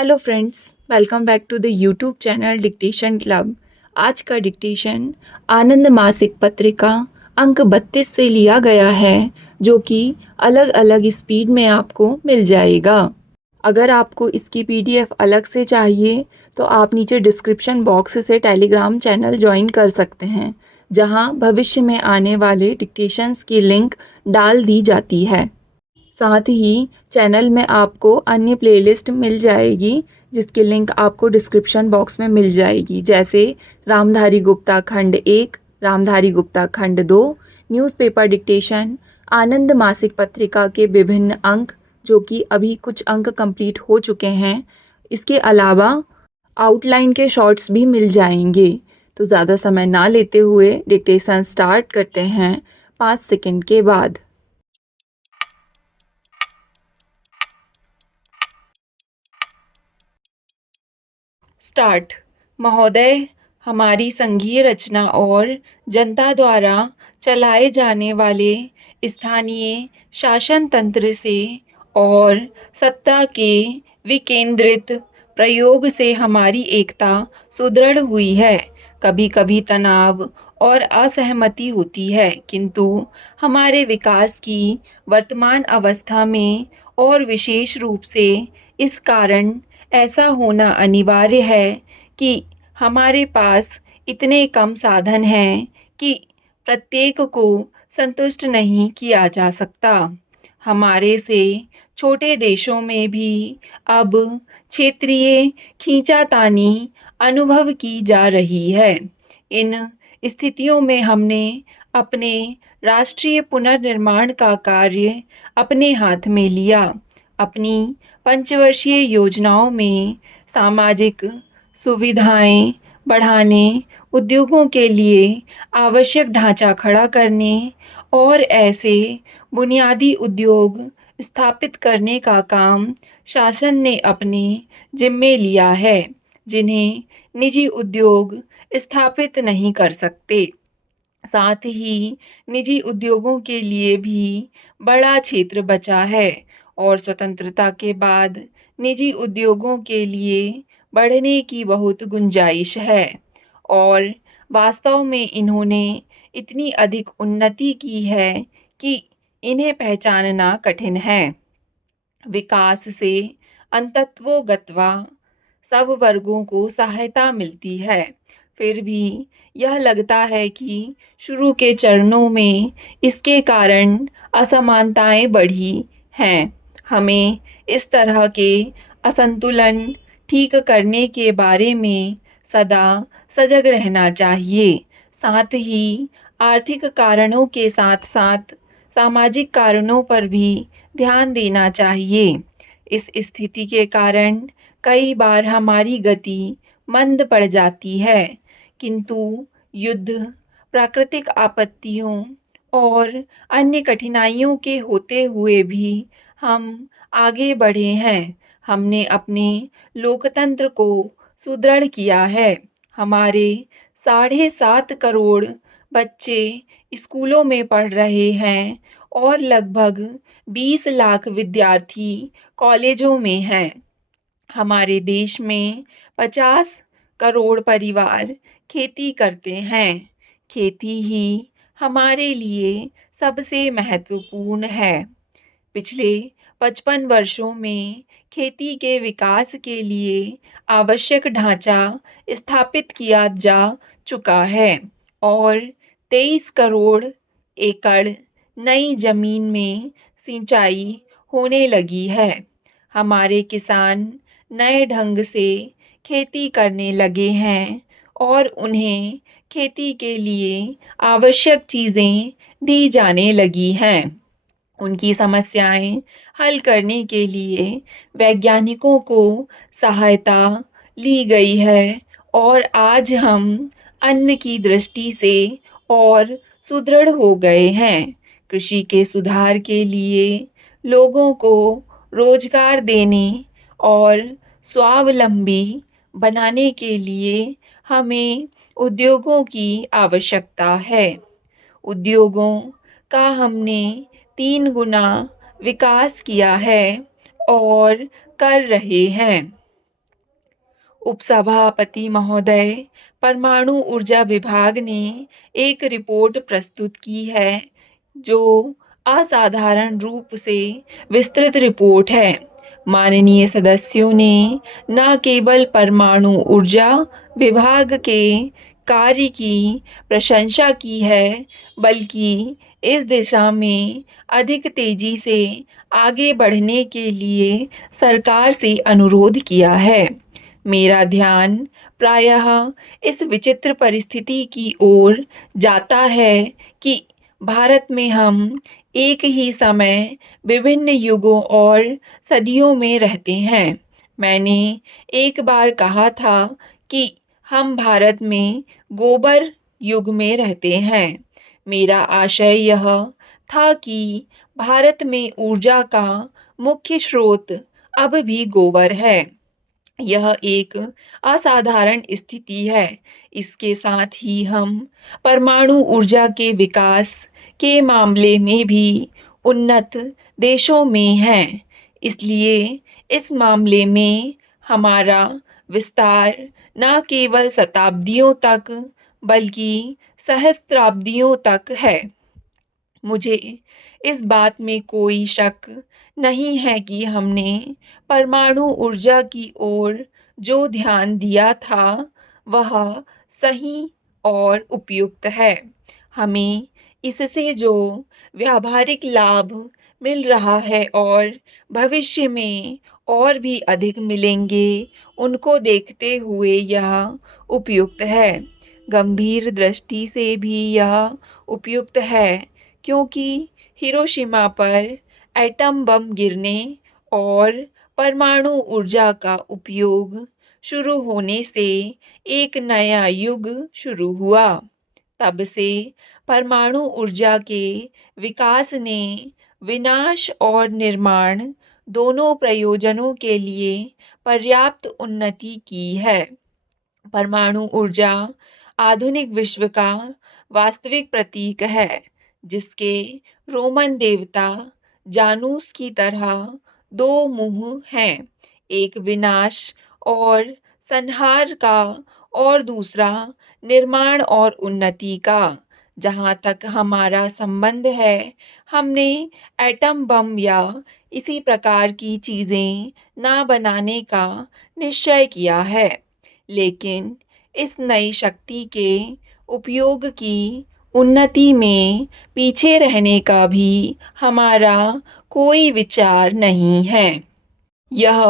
Hello friends, welcome back to the YouTube channel dictation club. आज का dictation आनंद मासिक पत्रिका अंक 32 से लिया गया है, जो कि अलग अलग स्पीड में आपको मिल जाएगा। अगर आपको इसकी पीडीएफ अलग से चाहिए तो आप नीचे डिस्क्रिप्शन बॉक्स से टेलीग्राम चैनल ज्वाइन कर सकते हैं, जहां भविष्य में आने वाले डिक्टेशंस की लिंक डाल दी जाती है। साथ ही चैनल में आपको अन्य प्लेलिस्ट मिल जाएगी, जिसकी लिंक आपको डिस्क्रिप्शन बॉक्स में मिल जाएगी, जैसे रामधारी गुप्ता खंड 1, रामधारी गुप्ता खंड 2, न्यूज़पेपर डिक्टेशन, आनंद मासिक पत्रिका के विभिन्न अंक, जो कि अभी कुछ अंक कंप्लीट हो चुके हैं। इसके अलावा आउटलाइन के शॉर्ट्स भी मिल जाएंगे। तो ज़्यादा समय ना लेते हुए डिक्टेशन स्टार्ट करते हैं 5 सेकंड के बाद। स्टार्ट। महोदय, हमारी संघीय रचना और जनता द्वारा चलाए जाने वाले स्थानीय शासन तंत्र से और सत्ता के विकेंद्रित प्रयोग से हमारी एकता सुदृढ़ हुई है। कभी कभी तनाव और असहमति होती है, किंतु हमारे विकास की वर्तमान अवस्था में और विशेष रूप से इस कारण ऐसा होना अनिवार्य है कि हमारे पास इतने कम साधन हैं कि प्रत्येक को संतुष्ट नहीं किया जा सकता। हमारे से छोटे देशों में भी अब क्षेत्रीय खींचातानी अनुभव की जा रही है। इन स्थितियों में हमने अपने राष्ट्रीय पुनर्निर्माण का कार्य अपने हाथ में लिया। अपनी पंचवर्षीय योजनाओं में सामाजिक सुविधाएं बढ़ाने, उद्योगों के लिए आवश्यक ढांचा खड़ा करने और ऐसे बुनियादी उद्योग स्थापित करने का काम शासन ने अपने जिम्मे लिया है, जिन्हें निजी उद्योग स्थापित नहीं कर सकते। साथ ही निजी उद्योगों के लिए भी बड़ा क्षेत्र बचा है और स्वतंत्रता के बाद निजी उद्योगों के लिए बढ़ने की बहुत गुंजाइश है और वास्तव में इन्होंने इतनी अधिक उन्नति की है कि इन्हें पहचानना कठिन है। विकास से अंतत्वगत्वा सब वर्गों को सहायता मिलती है, फिर भी यह लगता है कि शुरू के चरणों में इसके कारण असमानताएं बढ़ी हैं। हमें इस तरह के असंतुलन ठीक करने के बारे में सदा सजग रहना चाहिए। साथ ही आर्थिक कारणों के साथ साथ सामाजिक कारणों पर भी ध्यान देना चाहिए। इस स्थिति के कारण कई बार हमारी गति मंद पड़ जाती है, किंतु युद्ध, प्राकृतिक आपत्तियों और अन्य कठिनाइयों के होते हुए भी हम आगे बढ़े हैं। हमने अपने लोकतंत्र को सुदृढ़ किया है। हमारे 7.5 करोड़ बच्चे स्कूलों में पढ़ रहे हैं और लगभग 20 लाख विद्यार्थी कॉलेजों में हैं। हमारे देश में 50 करोड़ परिवार खेती करते हैं। खेती ही हमारे लिए सबसे महत्वपूर्ण है। पिछले 55 वर्षों में खेती के विकास के लिए आवश्यक ढांचा स्थापित किया जा चुका है और 23 करोड़ एकड़ नई जमीन में सिंचाई होने लगी है। हमारे किसान नए ढंग से खेती करने लगे हैं और उन्हें खेती के लिए आवश्यक चीज़ें दी जाने लगी हैं। उनकी समस्याएं हल करने के लिए वैज्ञानिकों को सहायता ली गई है और आज हम अन्न की दृष्टि से और सुदृढ़ हो गए हैं। कृषि के सुधार के लिए लोगों को रोजगार देने और स्वावलंबी बनाने के लिए हमें उद्योगों की आवश्यकता है। उद्योगों का हमने 3 गुना विकास किया है और कर रहे हैं। उपसभापति महोदय, परमाणु ऊर्जा विभाग ने एक रिपोर्ट प्रस्तुत की है जो असाधारण रूप से विस्तृत रिपोर्ट है। माननीय सदस्यों ने न केवल परमाणु ऊर्जा विभाग के कार्य की प्रशंसा की है, बल्कि इस दिशा में अधिक तेजी से आगे बढ़ने के लिए सरकार से अनुरोध किया है। मेरा ध्यान प्रायः इस विचित्र परिस्थिति की ओर जाता है कि भारत में हम एक ही समय विभिन्न युगों और सदियों में रहते हैं। मैंने एक बार कहा था कि हम भारत में गोबर युग में रहते हैं। मेरा आशय यह था कि भारत में ऊर्जा का मुख्य स्रोत अब भी गोबर है। यह एक असाधारण स्थिति है। इसके साथ ही हम परमाणु ऊर्जा के विकास के मामले में भी उन्नत देशों में हैं। इसलिए इस मामले में हमारा विस्तार न केवल शताब्दियों तक बल्कि सहस्त्राब्दियों तक है। मुझे इस बात में कोई शक नहीं है कि हमने परमाणु ऊर्जा की ओर जो ध्यान दिया था वह सही और उपयुक्त है। हमें इससे जो व्यावहारिक लाभ मिल रहा है और भविष्य में और भी अधिक मिलेंगे, उनको देखते हुए यह उपयुक्त है। गंभीर दृष्टि से भी यह उपयुक्त है, क्योंकि हिरोशिमा पर एटम बम गिरने और परमाणु ऊर्जा का उपयोग शुरू होने से एक नया युग शुरू हुआ। तब से परमाणु ऊर्जा के विकास ने विनाश और निर्माण दोनों प्रयोजनों के लिए पर्याप्त उन्नति की है। परमाणु ऊर्जा आधुनिक विश्व का वास्तविक प्रतीक है, जिसके रोमन देवता जानूस की तरह दो मुंह हैं, एक विनाश और संहार का और दूसरा निर्माण और उन्नति का। जहाँ तक हमारा संबंध है, हमने एटम बम या इसी प्रकार की चीज़ें ना बनाने का निश्चय किया है, लेकिन इस नई शक्ति के उपयोग की उन्नति में पीछे रहने का भी हमारा कोई विचार नहीं है। यह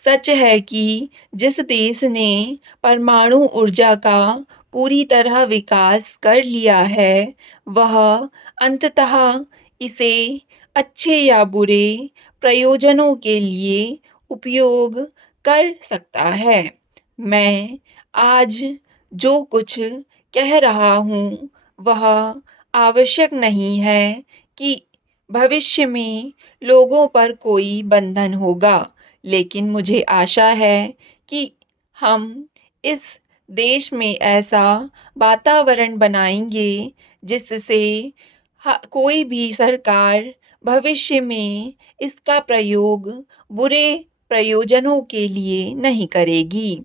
सच है कि जिस देश ने परमाणु ऊर्जा का पूरी तरह विकास कर लिया है, वह अंततः इसे अच्छे या बुरे प्रयोजनों के लिए उपयोग कर सकता है। मैं आज जो कुछ कह रहा हूँ, वह आवश्यक नहीं है कि भविष्य में लोगों पर कोई बंधन होगा, लेकिन मुझे आशा है कि हम इस देश में ऐसा वातावरण बनाएंगे जिससे कोई भी सरकार भविष्य में इसका प्रयोग बुरे प्रयोजनों के लिए नहीं करेगी।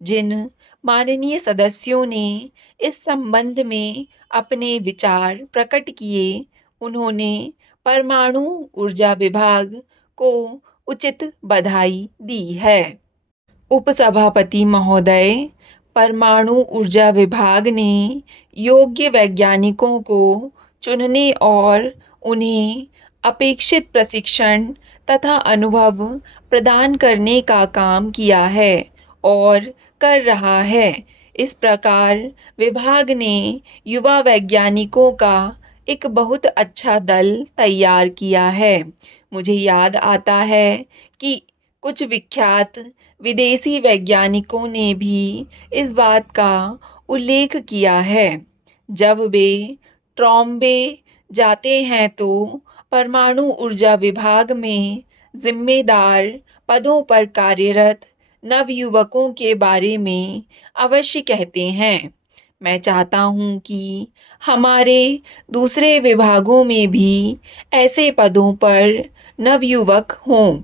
जिन माननीय सदस्यों ने इस संबंध में अपने विचार प्रकट किए, उन्होंने परमाणु ऊर्जा विभाग को उचित बधाई दी है। उपसभापति महोदय, परमाणु ऊर्जा विभाग ने योग्य वैज्ञानिकों को चुनने और उन्हें अपेक्षित प्रशिक्षण तथा अनुभव प्रदान करने का काम किया है और कर रहा है। इस प्रकार विभाग ने युवा वैज्ञानिकों का एक बहुत अच्छा दल तैयार किया है। मुझे याद आता है कि कुछ विख्यात विदेशी वैज्ञानिकों ने भी इस बात का उल्लेख किया है। जब वे ट्रॉम्बे जाते हैं तो परमाणु ऊर्जा विभाग में जिम्मेदार पदों पर कार्यरत नवयुवकों के बारे में अवश्य कहते हैं। मैं चाहता हूँ कि हमारे दूसरे विभागों में भी ऐसे पदों पर नवयुवक हों।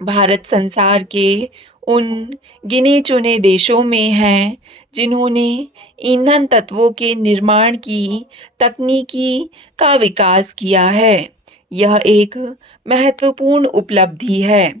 भारत संसार के उन गिने-चुने देशों में हैं, जिन्होंने ईंधन तत्वों के निर्माण की तकनीकी का विकास किया है। यह एक महत्वपूर्ण उपलब्धि है।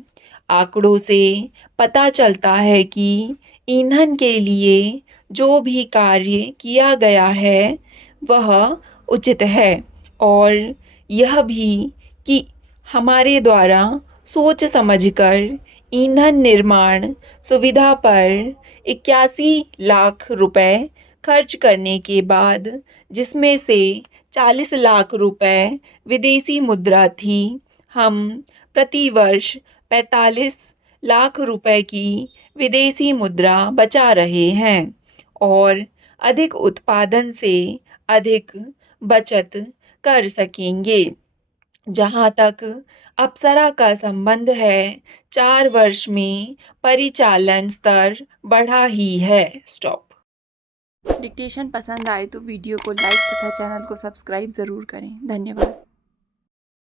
आंकड़ों से पता चलता है कि ईंधन के लिए जो भी कार्य किया गया है, वह उचित है और यह भी कि हमारे द्वारा सोच समझकर ईंधन निर्माण सुविधा पर 81 लाख रुपए खर्च करने के बाद, जिसमें से 40 लाख रुपए विदेशी मुद्रा थी, हम प्रति वर्ष 45 लाख रुपए की विदेशी मुद्रा बचा रहे हैं और अधिक उत्पादन से अधिक बचत कर सकेंगे। जहाँ तक अप्सरा का संबंध है, 4 वर्ष में परिचालन स्तर बढ़ा ही है। स्टॉप। डिक्टेशन पसंद आए तो वीडियो को लाइक तथा चैनल को सब्सक्राइब ज़रूर करें। धन्यवाद।